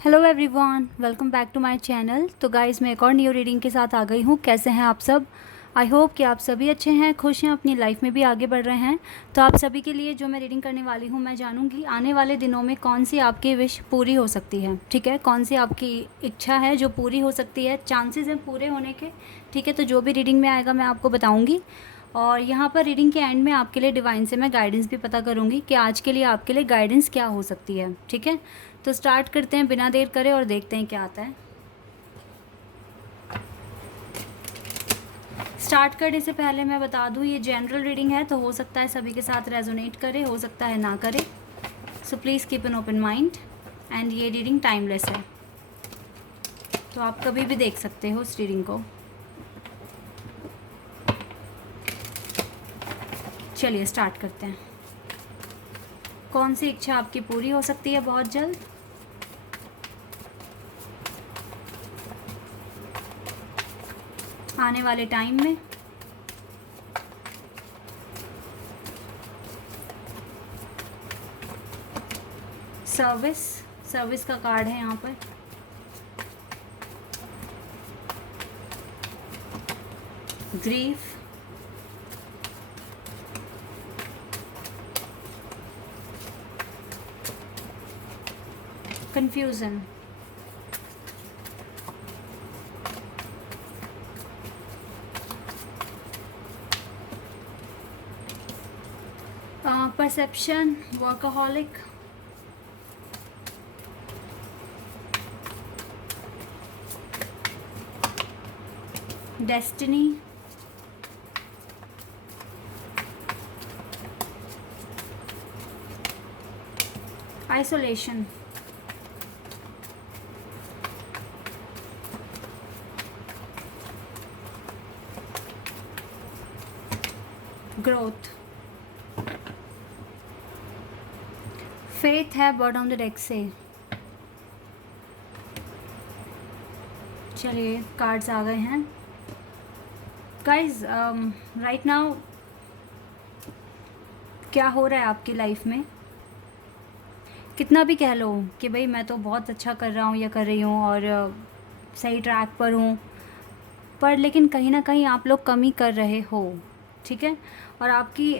Hello everyone, welcome back to my channel. तो guys, मैं एक और न्यू रीडिंग के साथ आ गई हूँ। कैसे हैं आप सब? आई होप कि आप सभी अच्छे हैं, खुश हैं, अपनी लाइफ में भी आगे बढ़ रहे हैं। तो आप सभी के लिए जो मैं रीडिंग करने वाली हूँ, मैं जानूँगी आने वाले दिनों में कौन सी आपकी विश पूरी हो सकती है। ठीक है, कौन सी आपकी इच्छा है जो पूरी हो सकती है, चांसेस हैं पूरे होने के। ठीक है, तो जो भी रीडिंग में आएगा मैं आपको बताऊँगी। और यहाँ पर रीडिंग के एंड में आपके लिए डिवाइन से मैं गाइडेंस भी पता करूँगी कि आज के लिए आपके लिए गाइडेंस क्या हो सकती है। ठीक है, तो स्टार्ट करते हैं बिना देर करे और देखते हैं क्या आता है। स्टार्ट करने से पहले मैं बता दूँ, ये जनरल रीडिंग है, तो हो सकता है सभी के साथ रेजोनेट करे, हो सकता है ना करे। So please keep an open mind. And ये रीडिंग टाइमलेस है, तो आप कभी भी देख सकते हो इस रीडिंग को। चलिए स्टार्ट करते हैं। कौन सी इच्छा आपकी पूरी हो सकती है बहुत जल्द? आने वाले टाइम में? सर्विस, सर्विस का कार्ड है यहाँ पर। Grief, confusion, perception, workaholic, destiny, isolation, growth, faith है बॉटम द डेक से। चलिए कार्ड्स आ गए हैं। गाइज, राइट नाउ क्या हो रहा है आपकी लाइफ में? कितना भी कह लो कि भाई मैं तो बहुत अच्छा कर रहा हूँ या कर रही हूँ और सही ट्रैक पर हूँ, पर लेकिन कहीं ना कहीं आप लोग कमी कर रहे हो। ठीक है, और आपकी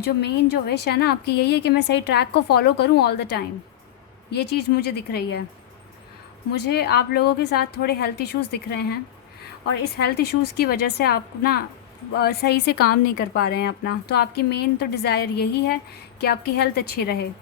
जो मेन जो विश है ना आपकी, यही है कि मैं सही ट्रैक को फॉलो करूँ ऑल द टाइम। ये चीज़ मुझे दिख रही है। मुझे आप लोगों के साथ थोड़े हेल्थ इश्यूज़ दिख रहे हैं, और इस हेल्थ इश्यूज़ की वजह से आप ना सही से काम नहीं कर पा रहे हैं अपना। तो आपकी मेन तो डिज़ायर यही है कि आपकी हेल्थ अच्छी रहे।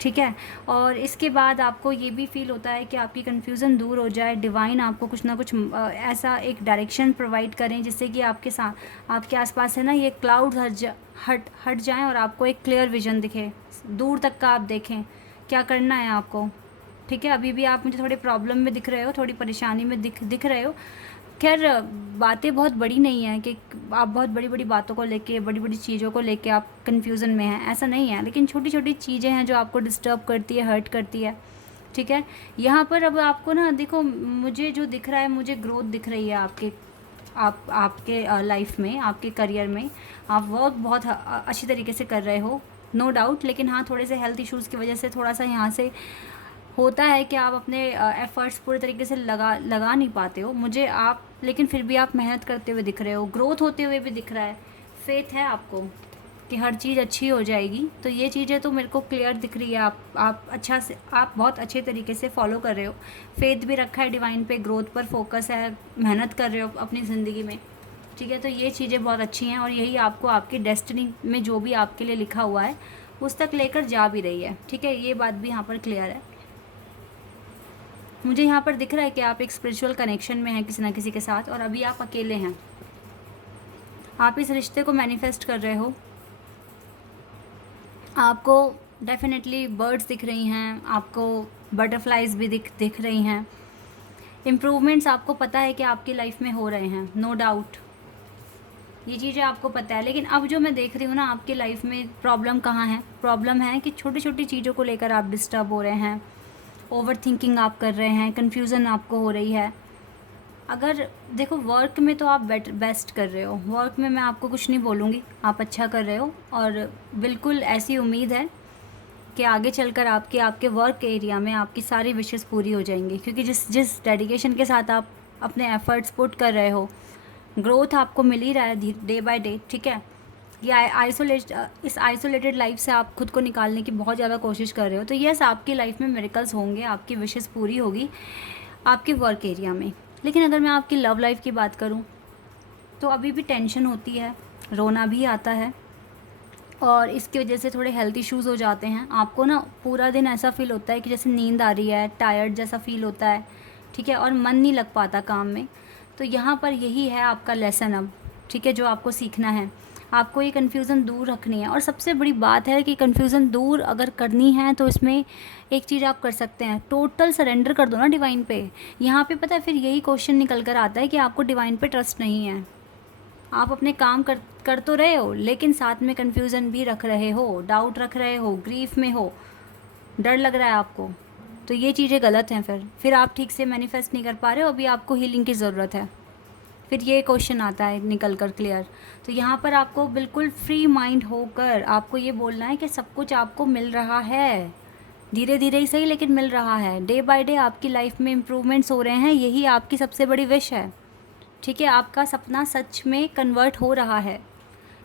ठीक है, और इसके बाद आपको ये भी फील होता है कि आपकी कन्फ्यूज़न दूर हो जाए, डिवाइन आपको कुछ ना कुछ ऐसा एक डायरेक्शन प्रोवाइड करें जिससे कि आपके साथ आपके आसपास है ना ये क्लाउड हट जाएं और आपको एक क्लियर विजन दिखे, दूर तक का आप देखें क्या करना है आपको। ठीक है, अभी भी आप मुझे थोड़े प्रॉब्लम में दिख रहे हो, थोड़ी परेशानी में दिख रहे हो। खैर, बातें बहुत बड़ी नहीं है कि आप बहुत बड़ी बड़ी बातों को लेके, बड़ी बड़ी चीज़ों को लेके आप कन्फ्यूज़न में हैं, ऐसा नहीं है। लेकिन छोटी छोटी चीज़ें हैं जो आपको डिस्टर्ब करती है, हर्ट करती है। ठीक है, यहाँ पर अब आपको ना देखो, मुझे जो दिख रहा है, मुझे ग्रोथ दिख रही है आपके लाइफ में, आपके करियर में। आप वर्क बहुत अच्छी तरीके से कर रहे हो, नो डाउट। लेकिन हाँ, थोड़े से हेल्थ इश्यूज़ की वजह से थोड़ा सा यहाँ से होता है कि आप अपने एफ़र्ट्स पूरे तरीके से लगा नहीं पाते हो। मुझे आप, लेकिन फिर भी आप मेहनत करते हुए दिख रहे हो, ग्रोथ होते हुए भी दिख रहा है। फेथ है आपको कि हर चीज़ अच्छी हो जाएगी। तो ये चीज़ें तो मेरे को क्लियर दिख रही है। आप बहुत अच्छे तरीके से फॉलो कर रहे हो, फेथ भी रखा है डिवाइन पे, ग्रोथ पर फोकस है, मेहनत कर रहे हो अपनी ज़िंदगी में। ठीक है, तो ये चीज़ें बहुत अच्छी हैं और यही आपको आपकी डेस्टिनी में जो भी आपके लिए लिखा हुआ है उस तक लेकर जा भी रही है। ठीक है, ये बात भी यहाँ पर क्लियर है। मुझे यहाँ पर दिख रहा है कि आप एक स्पिरिचुअल कनेक्शन में हैं किसी ना किसी के साथ, और अभी आप अकेले हैं। आप इस रिश्ते को मैनिफेस्ट कर रहे हो। आपको डेफिनेटली बर्ड्स दिख रही हैं, आपको बटरफ्लाइज भी दिख रही हैं। इम्प्रूवमेंट्स आपको पता है कि आपकी लाइफ में हो रहे हैं, नो डाउट, ये चीज़ें आपको पता है। लेकिन अब जो मैं देख रही हूँ ना, आपकी लाइफ में प्रॉब्लम कहाँ है? प्रॉब्लम है कि छोटी छोटी चीज़ों को लेकर आप डिस्टर्ब हो रहे हैं, ओवर थिंकिंग आप कर रहे हैं, कन्फ्यूज़न आपको हो रही है। अगर देखो, वर्क में तो आप बेस्ट कर रहे हो, वर्क में मैं आपको कुछ नहीं बोलूँगी, आप अच्छा कर रहे हो। और बिल्कुल ऐसी उम्मीद है कि आगे चलकर आपके वर्क एरिया में आपकी सारी विशेस पूरी हो जाएंगी, क्योंकि जिस जिस डेडिकेशन के साथ आप अपने एफर्ट्स पुट कर रहे हो, ग्रोथ आपको मिल ही रहा है डे बाय डे, ठीक है। ये इस आइसोलेटेड लाइफ से आप खुद को निकालने की बहुत ज़्यादा कोशिश कर रहे हो, तो यस, आपकी लाइफ में मिरेकल्स होंगे, आपकी विशेस पूरी होगी आपके वर्क एरिया में। लेकिन अगर मैं आपकी लव लाइफ की बात करूँ तो अभी भी टेंशन होती है, रोना भी आता है, और इसकी वजह से थोड़े हेल्थ इश्यूज़ हो जाते हैं। आपको ना पूरा दिन ऐसा फ़ील होता है कि जैसे नींद आ रही है, टायर्ड जैसा फ़ील होता है, ठीक है, और मन नहीं लग पाता काम में। तो यहाँ पर यही है आपका लेसन अब, ठीक है, जो आपको सीखना है। आपको ये कन्फ्यूज़न दूर रखनी है, और सबसे बड़ी बात है कि कन्फ्यूज़न दूर अगर करनी है तो इसमें एक चीज़ आप कर सकते हैं, टोटल सरेंडर कर दो ना डिवाइन पे। यहाँ पे पता है फिर यही क्वेश्चन निकल कर आता है कि आपको डिवाइन पे ट्रस्ट नहीं है। आप अपने काम कर तो रहे हो, लेकिन साथ में कन्फ्यूज़न भी रख रहे हो, डाउट रख रहे हो, ग्रीफ में हो, डर लग रहा है आपको, तो ये चीज़ें गलत हैं। फिर आप ठीक से मैनिफेस्ट नहीं कर पा रहे हो, अभी आपको हीलिंग की ज़रूरत है। फिर ये क्वेश्चन आता है निकल कर क्लियर। तो यहाँ पर आपको बिल्कुल फ्री माइंड होकर आपको ये बोलना है कि सब कुछ आपको मिल रहा है, धीरे धीरे ही सही लेकिन मिल रहा है। डे बाय डे आपकी लाइफ में इम्प्रूवमेंट्स हो रहे हैं, यही आपकी सबसे बड़ी विश है, ठीक है। आपका सपना सच में कन्वर्ट हो रहा है,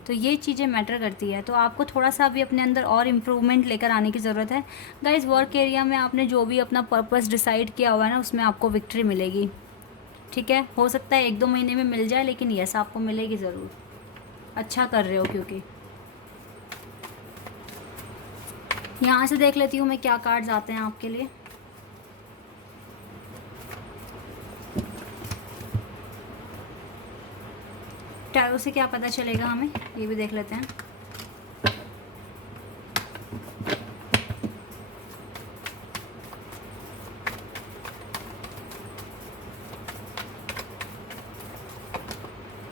तो ये चीज़ें मैटर करती है। तो आपको थोड़ा सा भी अपने अंदर और इम्प्रूवमेंट लेकर आने की ज़रूरत है गाइस। वर्क एरिया में आपने जो भी अपना पर्पस डिसाइड किया हुआ है ना, उसमें आपको विक्ट्री मिलेगी, ठीक है। हो सकता है 1-2 महीने में मिल जाए, लेकिन यस, आपको मिलेगी ज़रूर। अच्छा कर रहे हो, क्योंकि यहाँ से देख लेती हूँ मैं क्या कार्ड्स आते हैं आपके लिए। टैरो से क्या पता चलेगा हमें, ये भी देख लेते हैं।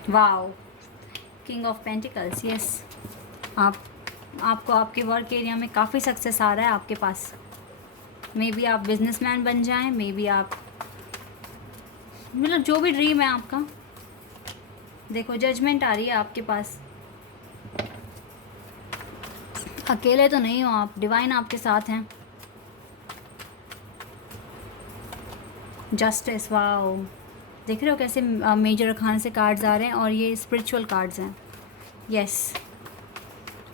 Wow, king of pentacles, yes. आपको आपके वर्क एरिया में काफ़ी सक्सेस आ रहा है आपके पास। मे बी आप बिजनेसमैन बन जाएं, मे बी आप, मतलब जो भी ड्रीम है आपका। देखो जजमेंट आ रही है आपके पास, अकेले तो नहीं हो आप, डिवाइन आपके साथ हैं। जस्टिस, वाओ, देख रहे हो कैसे मेजर अरकान से कार्ड्स आ रहे हैं, और ये स्पिरिचुअल कार्ड्स हैं। यस,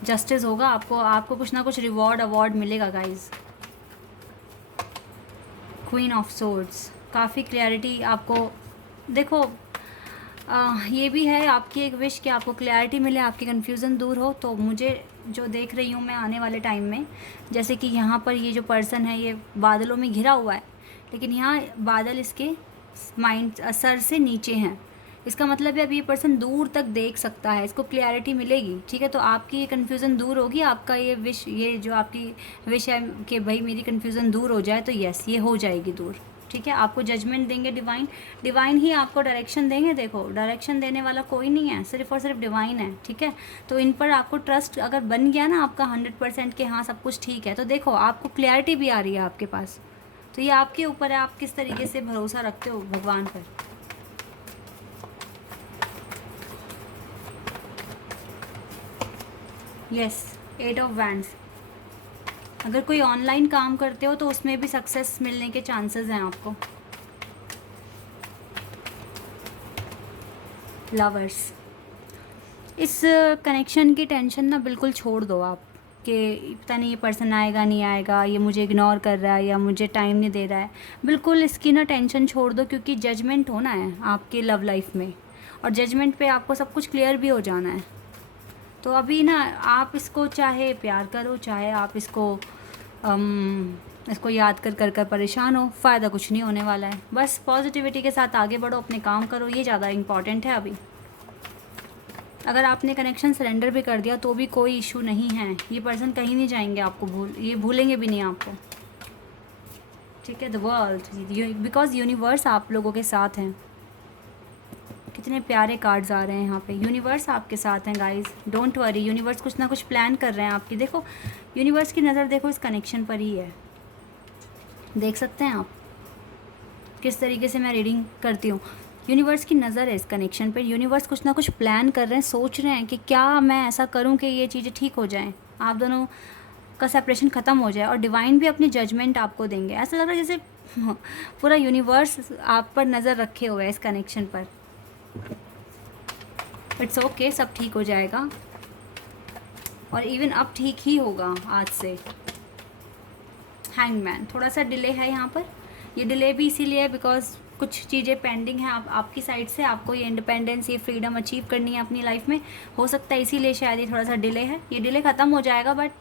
जस्टिस होगा, आपको कुछ ना कुछ रिवॉर्ड अवार्ड मिलेगा गाइस। क्वीन ऑफ सोर्ड्स, काफ़ी क्लैरिटी आपको, देखो ये भी है आपकी एक विश कि आपको क्लैरिटी मिले, आपकी कन्फ्यूज़न दूर हो। तो मुझे जो देख रही हूँ मैं आने वाले टाइम में, जैसे कि यहाँ पर ये जो पर्सन है ये बादलों में घिरा हुआ है, लेकिन यहाँ बादल इसके माइंड सर से नीचे हैं। इसका मतलब है अब ये पर्सन दूर तक देख सकता है, इसको क्लैरिटी मिलेगी, ठीक है। तो आपकी ये कन्फ्यूज़न दूर होगी, आपका ये विश, ये जो आपकी विश है कि भाई मेरी कन्फ्यूज़न दूर हो जाए, तो यस, ये हो जाएगी दूर, ठीक है। आपको जजमेंट देंगे डिवाइन ही आपको डायरेक्शन देंगे। देखो डायरेक्शन देने वाला कोई नहीं है, सिर्फ और सिर्फ डिवाइन है, ठीक है। तो इन पर आपको ट्रस्ट अगर बन गया ना आपका 100% कि हाँ सब कुछ ठीक है, तो देखो आपको क्लैरिटी भी आ रही है आपके पास। तो ये आपके ऊपर है, आप किस तरीके से भरोसा रखते हो भगवान पर। यस, 8 ऑफ वैंड्स, अगर कोई ऑनलाइन काम करते हो तो उसमें भी सक्सेस मिलने के चांसेस हैं आपको। लवर्स, इस कनेक्शन की टेंशन ना बिल्कुल छोड़ दो आप, कि पता नहीं ये पर्सन आएगा नहीं आएगा, ये मुझे इग्नोर कर रहा है या मुझे टाइम नहीं दे रहा है। बिल्कुल इसकी ना टेंशन छोड़ दो, क्योंकि जजमेंट होना है आपके लव लाइफ में, और जजमेंट पे आपको सब कुछ क्लियर भी हो जाना है। तो अभी ना आप इसको चाहे प्यार करो, चाहे आप इसको याद कर परेशान हो, फ़ायदा कुछ नहीं होने वाला है। बस पॉजिटिविटी के साथ आगे बढ़ो, अपने काम करो, ये ज़्यादा इम्पॉर्टेंट है अभी। अगर आपने कनेक्शन सरेंडर भी कर दिया तो भी कोई इशू नहीं है, ये पर्सन कहीं नहीं जाएंगे, आपको भूलेंगे भी नहीं आपको, ठीक है। द वर्ल्ड, बिकॉज यूनिवर्स आप लोगों के साथ हैं। कितने प्यारे कार्ड्स आ रहे हैं यहाँ पे, यूनिवर्स आपके साथ हैं गाइस, डोंट वरी। यूनिवर्स कुछ ना कुछ प्लान कर रहे हैं आपकी। देखो यूनिवर्स की नज़र देखो इस कनेक्शन पर ही है, देख सकते हैं आप किस तरीके से मैं रीडिंग करती हूँ। यूनिवर्स की नज़र है इस कनेक्शन पर, यूनिवर्स कुछ ना कुछ प्लान कर रहे हैं, सोच रहे हैं कि क्या मैं ऐसा करूँ कि ये चीज़ें ठीक हो जाएं, आप दोनों का सेपरेशन ख़त्म हो जाए और डिवाइन भी अपनी जजमेंट आपको देंगे। ऐसा लग रहा है जैसे पूरा यूनिवर्स आप पर नज़र रखे हुए है इस कनेक्शन पर। इट्स ओके, सब ठीक हो जाएगा और इवन अब ठीक ही होगा आज से। हैंगमैन, थोड़ा सा डिले है यहाँ पर। ये डिले भी इसीलिए है बिकॉज कुछ चीज़ें पेंडिंग हैं आपकी साइड से। आपको ये इंडिपेंडेंस, ये फ्रीडम अचीव करनी है अपनी लाइफ में। हो सकता है इसीलिए शायद ये थोड़ा सा डिले है। ये डिले ख़त्म हो जाएगा, बट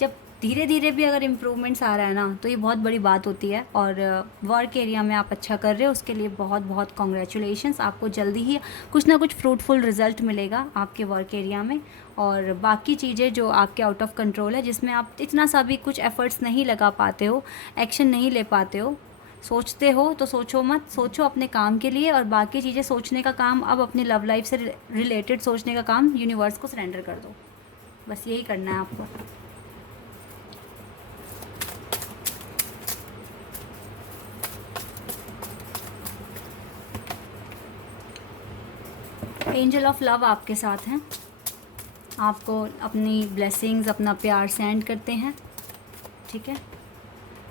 जब धीरे धीरे भी अगर इम्प्रूवमेंट्स आ रहा है ना, तो ये बहुत बड़ी बात होती है। और वर्क एरिया में आप अच्छा कर रहे हो, उसके लिए बहुत बहुत कॉन्ग्रेचुलेशंस। आपको जल्दी ही कुछ ना कुछ फ्रूटफुल रिजल्ट मिलेगा आपके वर्क एरिया में। और बाकी चीज़ें जो आपके आउट ऑफ कंट्रोल है, जिसमें आप इतना सा भी कुछ एफर्ट्स नहीं लगा पाते हो, एक्शन नहीं ले पाते हो, सोचते हो तो सोचो मत, सोचो अपने काम के लिए। और बाकी चीज़ें सोचने का काम अब अपनी लव लाइफ से रिलेटेड सोचने का काम यूनिवर्स को सरेंडर कर दो। बस यही करना है आपको। एंजल ऑफ लव आपके साथ हैं, आपको अपनी ब्लेसिंग्स, अपना प्यार सेंड करते हैं। ठीक है,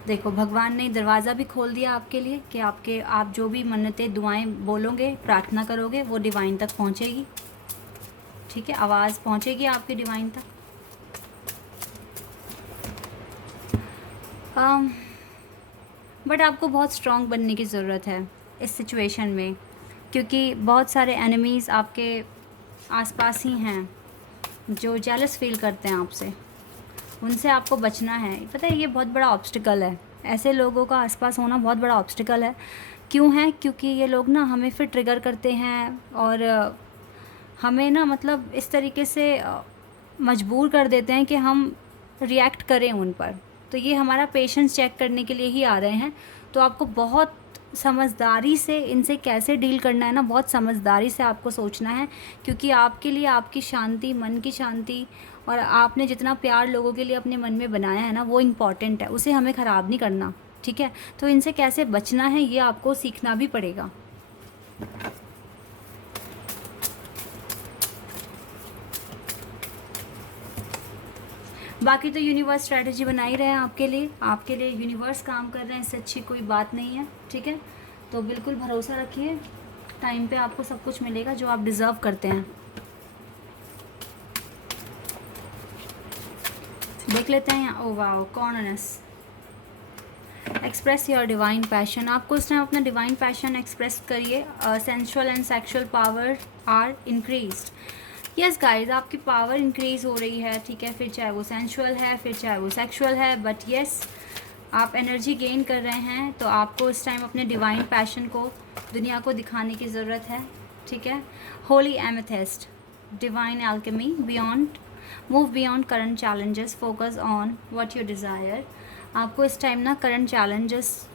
देखो भगवान ने दरवाज़ा भी खोल दिया आपके लिए कि आप जो भी मन्नतें, दुआएं बोलोगे, प्रार्थना करोगे, वो डिवाइन तक पहुंचेगी। ठीक है, आवाज़ पहुंचेगी आपकी डिवाइन तक। बट आपको बहुत स्ट्रॉन्ग बनने की ज़रूरत है इस सिचुएशन में, क्योंकि बहुत सारे एनिमीज़ आपके आसपास ही हैं जो जेलस फील करते हैं आपसे। उनसे आपको बचना है। पता है, ये बहुत बड़ा ऑब्स्टिकल है। ऐसे लोगों का आसपास होना बहुत बड़ा ऑब्स्टिकल है। क्यों है? क्योंकि ये लोग ना हमें फिर ट्रिगर करते हैं और हमें ना मतलब इस तरीके से मजबूर कर देते हैं कि हम रिएक्ट करें उन पर। तो ये हमारा पेशेंस चेक करने के लिए ही आ रहे हैं। तो आपको बहुत समझदारी से इनसे कैसे डील करना है ना, बहुत समझदारी से आपको सोचना है। क्योंकि आपके लिए आपकी शांति, मन की शांति, और आपने जितना प्यार लोगों के लिए अपने मन में बनाया है ना, वो इम्पॉर्टेंट है। उसे हमें ख़राब नहीं करना। ठीक है, तो इनसे कैसे बचना है ये आपको सीखना भी पड़ेगा। बाकी तो यूनिवर्स स्ट्रैटेजी बना ही रहे हैं आपके लिए यूनिवर्स काम कर रहे हैं, इससे अच्छी कोई बात नहीं है। ठीक है, तो बिल्कुल भरोसा रखिए, टाइम पे आपको सब कुछ मिलेगा जो आप डिज़र्व करते हैं। देख लेते हैं यहाँ। ओ वाओ, कॉर्ननेस। Express your divine passion. आपको इस टाइम अपना डिवाइन पैशन एक्सप्रेस करिए। Sensual and sexual power are increased. Yes guys, आपकी पावर इंक्रीज़ हो रही है। ठीक है, फिर चाहे वो सेंसुअल है, फिर चाहे वो सेक्सुअल है, बट यस आप एनर्जी गेन कर रहे हैं। तो आपको इस टाइम अपने डिवाइन पैशन को दुनिया को दिखाने की ज़रूरत है। ठीक है, Holi amethyst, divine alchemy, beyond, move beyond current challenges, focus on what you desire. आपको इस टाइम ना करंट चैलेंजेस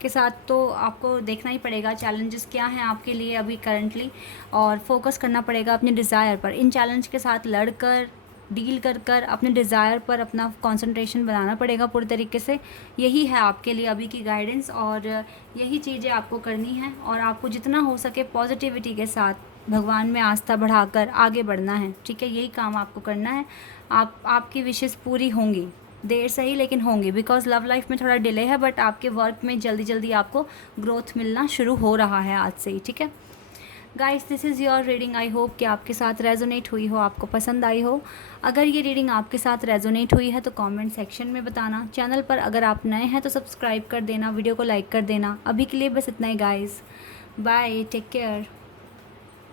के साथ तो आपको देखना ही पड़ेगा चैलेंजेस क्या हैं आपके लिए अभी करंटली, और फोकस करना पड़ेगा अपने डिज़ायर पर। इन चैलेंज के साथ लड़कर, डील कर अपने डिज़ायर पर अपना कंसंट्रेशन बनाना पड़ेगा पूरी तरीके से। यही है आपके लिए अभी की गाइडेंस, और यही चीज़ें आपको करनी है। और आपको जितना हो सके पॉजिटिविटी के साथ भगवान में आस्था बढ़ाकर आगे बढ़ना है। ठीक है, यही काम आपको करना है। आपकी विशेस पूरी होंगी, देर से ही लेकिन होंगी, बिकॉज लव लाइफ में थोड़ा डिले है, बट आपके वर्क में जल्दी जल्दी आपको ग्रोथ मिलना शुरू हो रहा है आज से ही। ठीक है guys, this is your reading. I hope कि आपके साथ रेजोनेट हुई हो, आपको पसंद आई हो। अगर ये रीडिंग आपके साथ रेजोनेट हुई है तो कमेंट सेक्शन में बताना। चैनल पर अगर आप नए हैं तो सब्सक्राइब कर देना, वीडियो को लाइक कर देना। अभी के लिए बस इतना ही गाइस, बाय, टेक केयर।